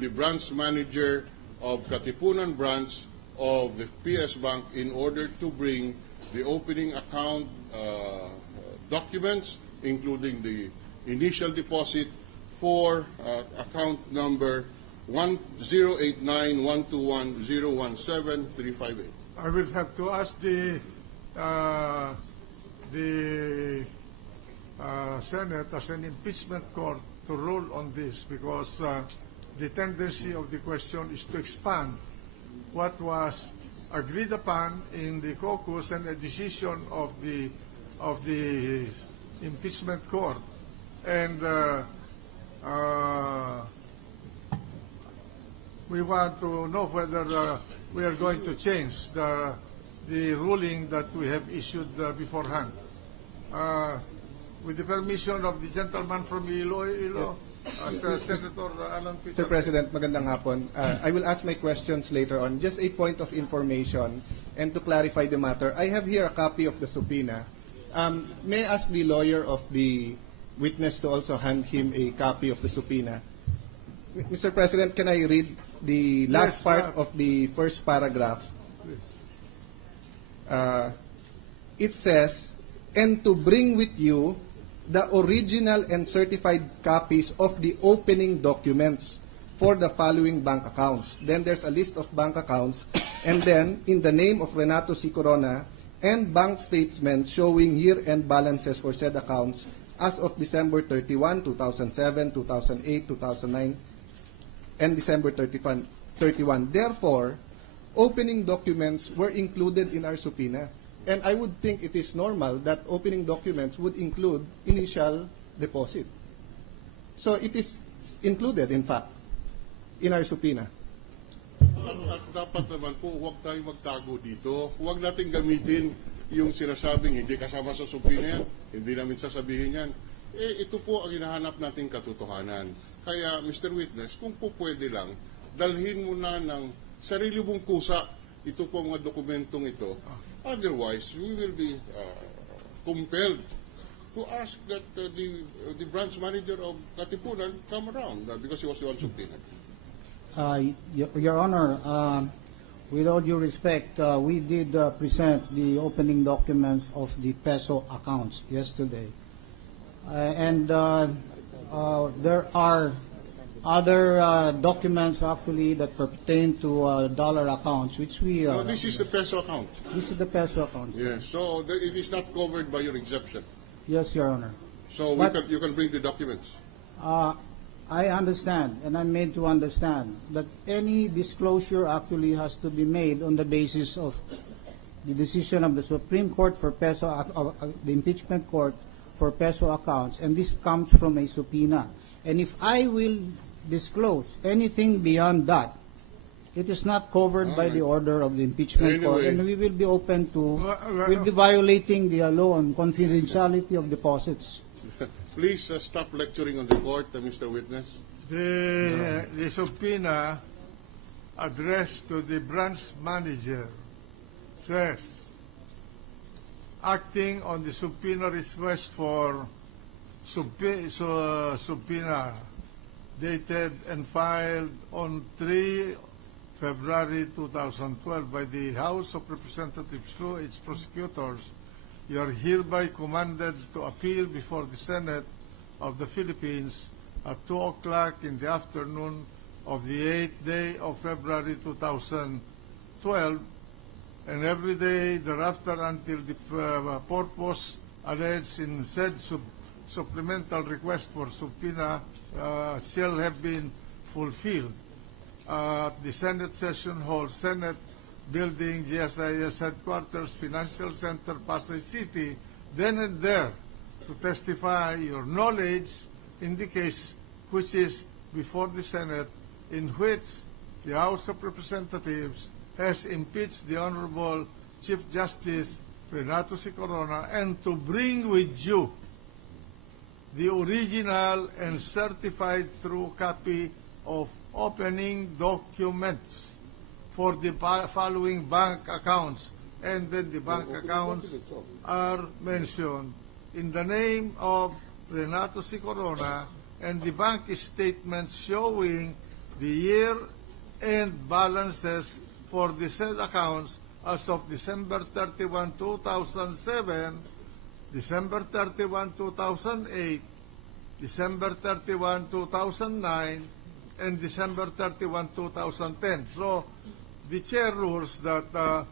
the branch manager of Katipunan branch of the PS Bank in order to bring the opening account documents, including the initial deposit for account number 10891210173558. I will have to ask the Senate as an impeachment court to rule on this, because the tendency of the question is to expand what was agreed upon in the caucus and a decision of the impeachment court. And we want to know whether we are going to change the ruling that we have issued beforehand. With the permission of the gentleman from Iloilo, Senator Alan Peter. Mr. President, magandang hapon. I will ask my questions later on. Just a point of information and to clarify the matter. I have here a copy of the subpoena. May I ask the lawyer of the witness to also hand him a copy of the subpoena? Mr. President, can I read the last part of the first paragraph? It says, and to bring with you the original and certified copies of the opening documents for the following bank accounts. Then there's a list of bank accounts, and then in the name of Renato C. Corona, and bank statements showing year-end balances for said accounts as of December 31, 2007, 2008, 2009, and December 31. Therefore, opening documents were included in our subpoena. And I would think it is normal that opening documents would include initial deposit. So it is included, in fact, in our subpoena. At dapat naman po, huwag tayong magtago dito. Huwag natin gamitin yung sinasabing hindi kasama sa subpoena yan, hindi namin sasabihin yan. Ito po ang hinahanap nating katotohanan. Kaya, Mr. Witness, kung po pwede lang, dalhin mo na ng sarili mong kusa ito po mga dokumentong ito. Otherwise, we will be compelled to ask that the branch manager of Katipunan come around because he was the one subpoenaed. Your Honor, with all due respect, we did present the opening documents of the peso accounts yesterday. And there are other documents actually that pertain to dollar accounts, which we... no, this is the peso account. This is the peso account. Yes, so it is not covered by your exception. Yes, Your Honor. So you can bring the documents. I understand, and I'm made to understand, that any disclosure actually has to be made on the basis of the decision of the Supreme Court for peso, the impeachment court for peso accounts, and this comes from a subpoena. And if I will disclose anything beyond that, it is not covered by the order of the impeachment court, and we will be open to, we'll be violating the law on confidentiality of deposits. Please stop lecturing on the court, Mr. Witness. The subpoena addressed to the branch manager says, acting on the subpoena request for subpoena dated and filed on 3 February 2012 by the House of Representatives through its prosecutors, you are hereby commanded to appeal before the Senate of the Philippines at 2 o'clock in the afternoon of the 8th day of February 2012, and every day thereafter until the purpose alleged in said supplemental request for subpoena shall have been fulfilled. The Senate Session Hall, Senate Building, GSIS Headquarters, Financial Center, Pasay City, then and there, to testify your knowledge in the case which is before the Senate, in which the House of Representatives has impeached the Honorable Chief Justice Renato C. Corona, and to bring with you the original and certified true copy of opening documents for the following bank accounts, and then the bank accounts are mentioned in the name of Renato C. Corona, and the bank statements showing the year-end balances for the said accounts as of December 31, 2007, December 31, 2008, December 31, 2009, and December 31, 2010. So, the chair rules that the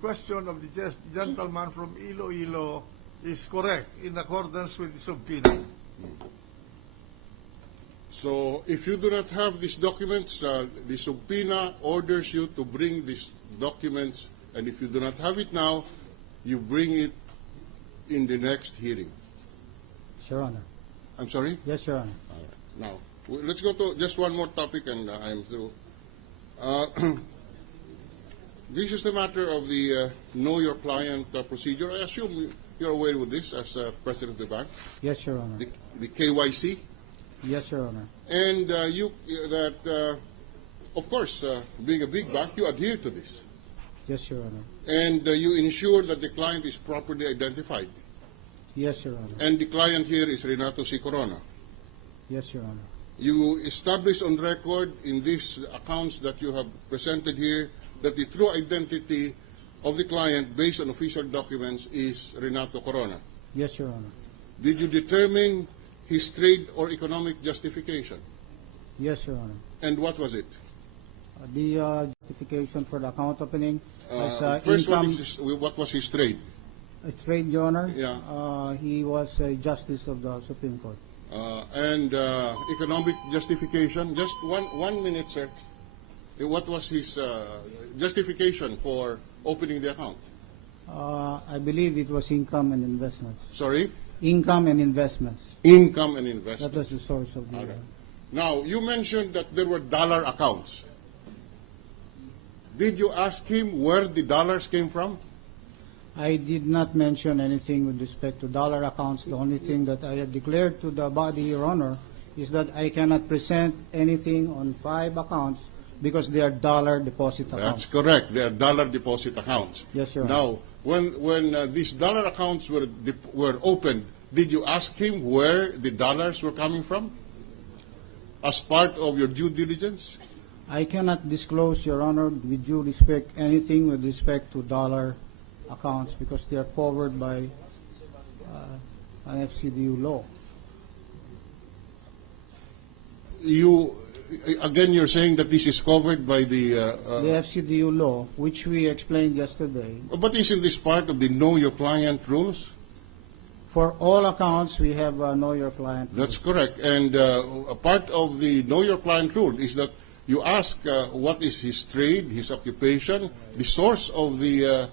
question of the gentleman from Iloilo is correct in accordance with the subpoena. So, if you do not have these documents, the subpoena orders you to bring these documents, and if you do not have it now, you bring it in the next hearing. Your Honor. I'm sorry? Yes, Your Honor. All right. Now, let's go to just one more topic, and I am through. This is the matter of the Know Your Client procedure. I assume you're aware with this as President of the bank. Yes, Your Honor. The KYC. Yes, Your Honor. And of course, being a big bank, you adhere to this. Yes, Your Honor. And you ensure that the client is properly identified. Yes, Your Honor. And the client here is Renato C. Corona. Yes, Your Honor. You establish on record in these accounts that you have presented here that the true identity of the client based on official documents is Renato Corona. Yes, Your Honor. Did you determine his trade or economic justification? Yes, Your Honor. And what was it? The justification for the account opening as First, income. what was his trade? Trade, Your Honor. Yeah. He was a justice of the Supreme Court. And economic justification, just one minute, sir. What was his justification for opening the account? I believe it was income and investments. Sorry? Income and investments. Income and investments. That was the source of the... All right. Now, you mentioned that there were dollar accounts. Did you ask him where the dollars came from? I did not mention anything with respect to dollar accounts. The only thing that I have declared to the body, Your Honor, is that I cannot present anything on 5 accounts because they are dollar deposit accounts. That's correct. They are dollar deposit accounts. Yes, Your Honor. Now, when these dollar accounts were opened, did you ask him where the dollars were coming from as part of your due diligence? I cannot disclose, Your Honor, with due respect, anything with respect to dollar accounts because they are covered by an FCDU law. You're saying that this is covered by the FCDU law, which we explained yesterday. But isn't this part of the Know Your Client rules? For all accounts, we have Know Your Client. That's correct. And a part of the Know Your Client rule is that you ask what is his trade, his occupation, the source of the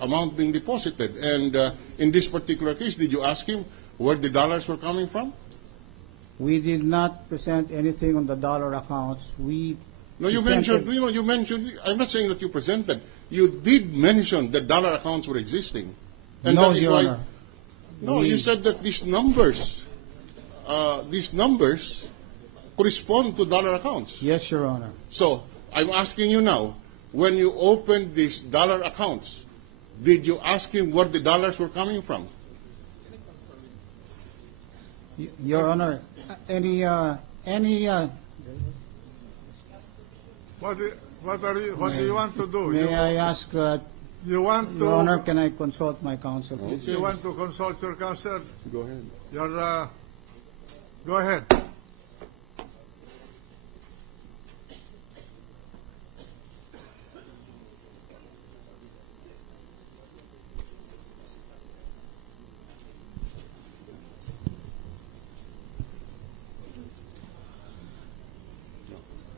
amount being deposited. And in this particular case, did you ask him where the dollars were coming from? We did not present anything on the dollar accounts. You mentioned. I'm not saying that you presented. You did mention that dollar accounts were existing, and no, that is Your why. Honor. No, you said that these numbers correspond to dollar accounts. Yes, Your Honor. So I'm asking you now, when you opened these dollar accounts, did you ask him where the dollars were coming from? Your Honor, What do you want to do? May I ask, You want to? Your Honor, can I consult my counsel, please? Okay. You want to consult your counsel? Go ahead. Go ahead.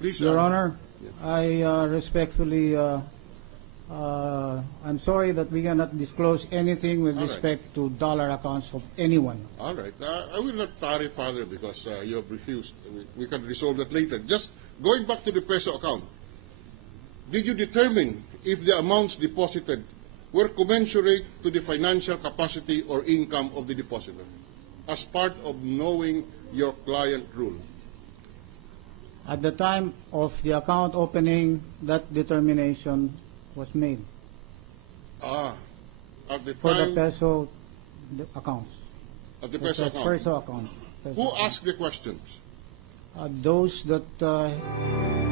Please, Your Honor, yeah. I respectfully, I'm sorry that we cannot disclose anything with All right. respect to dollar accounts of anyone. All right. I will not tarry further because you have refused. We can resolve that later. Just going back to the peso account, did you determine if the amounts deposited were commensurate to the financial capacity or income of the depositor as part of knowing your client rule? At the time of the account opening, that determination was made At the for the time, peso accounts. at the For peso the account. peso accounts. Peso Who accounts. asked the questions? those that